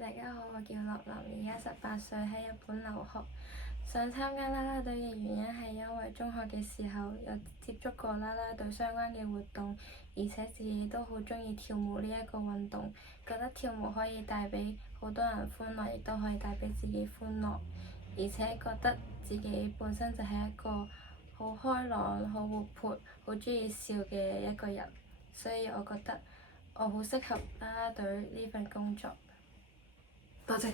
大家好，我叫樂林，而家18歲，喺日本留學。想參加啦啦隊嘅原因係因為中學嘅時候有接觸過啦啦隊相關嘅活動，而且自己都好鍾意跳舞呢一個運動，覺得跳舞可以帶畀好多人歡樂，亦都可以帶畀自己歡樂，而且覺得自己本身就係一個好開朗、好活潑、好鍾意笑嘅一個人，所以我覺得我好適合啦啦隊呢份工作。多謝。